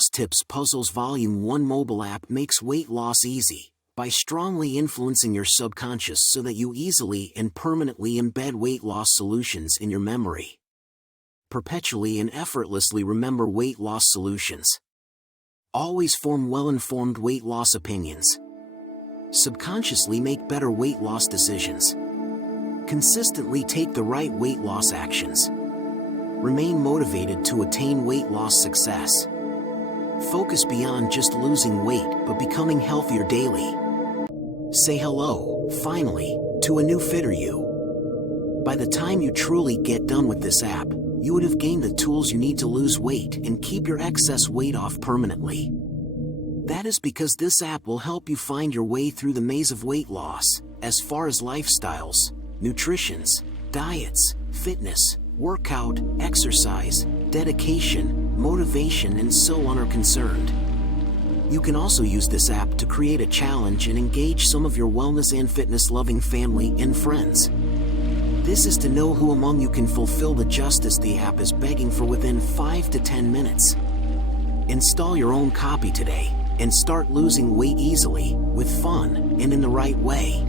Loss Tips Puzzles Volume 1 mobile app makes weight loss easy by strongly influencing your subconscious so that you easily and permanently embed weight loss solutions in your memory. Perpetually and effortlessly remember weight loss solutions. Always form well-informed weight loss opinions. Subconsciously make better weight loss decisions. Consistently take the right weight loss actions. Remain motivated to attain weight loss success. Focus beyond just losing weight but becoming healthier daily. Say hello, finally, to a new fitter you. By the time you truly get done with this app, you would have gained the tools you need to lose weight and keep your excess weight off permanently. That is because this app will help you find your way through the maze of weight loss, as far as lifestyles, nutritions, diets, fitness, workout, exercise, dedication, motivation, and so on are concerned. You can also use this app to create a challenge and engage some of your wellness and fitness-loving family and friends. This is to know who among you can fulfill the justice the app is begging for within 5 to 10 minutes. Install your own copy today and start losing weight easily, with fun, and in the right way.